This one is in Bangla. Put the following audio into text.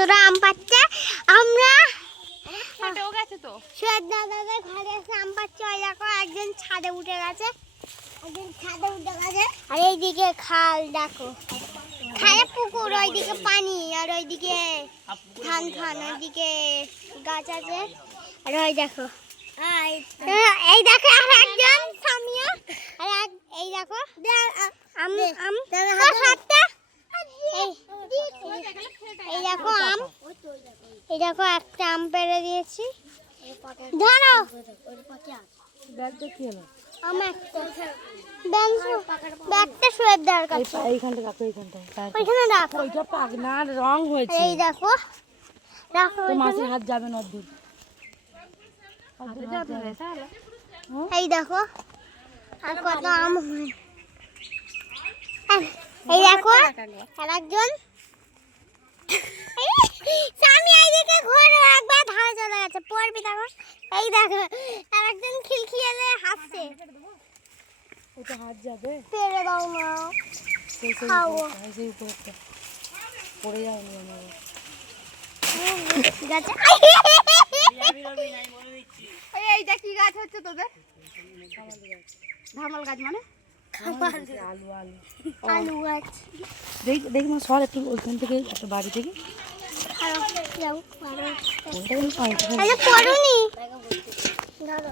বন্ধুরা আম পাচ্ছে। আমরা সোহেব দাদাদের ঘরে এসে আম পাচ্ছে। ওই দেখো একজন ছাদে উঠে গেছে, আর এইদিকে খাল, দেখো খালে পুকুর, ওইদিকে পানি, আর ওইদিকে ধান খান, ওইদিকে গাছ আছে। আর ওই দেখো এই দেখো আর একজন সামিয়া, আর এই দেখো আম আম হাতটা, এই দেখো আম, এই দেখো একটা আম পেড়ে দিয়েছি। ধরো আম একটা ব্যাগটা সোহেব দার কাছে, এইখানটা রাখো, এইখানটা ওইখানে রাখো। ওইটা পাগনার রং হয়েছে। এই দেখো রাখো, তো মাছের হাত যাবে না অদ্ভুত। এই দেখো আর কত আম। এই দেখো আর একজন সামি, এইদিকে ঘোরো একবার, ধারে চলে গেছে, পড়বি দেখো। এই দেখো আর একজন খিলখিলে হাসছে। ওটা হাত যাবে, পেড়ে দাও না, সেই খাবো। সেই উপরে পড়ে যায়নি আমার গাছে। এইটা কি গাছ হচ্ছে তোদের? ধামাল গাছ মানে আলু আলু আলু গাছ। দেখ মা, সর একটু ওইখান থেকে, একটা বাড়ি থেকে যাও ওটা কিন্তু পানি পড়ুনি। ধরো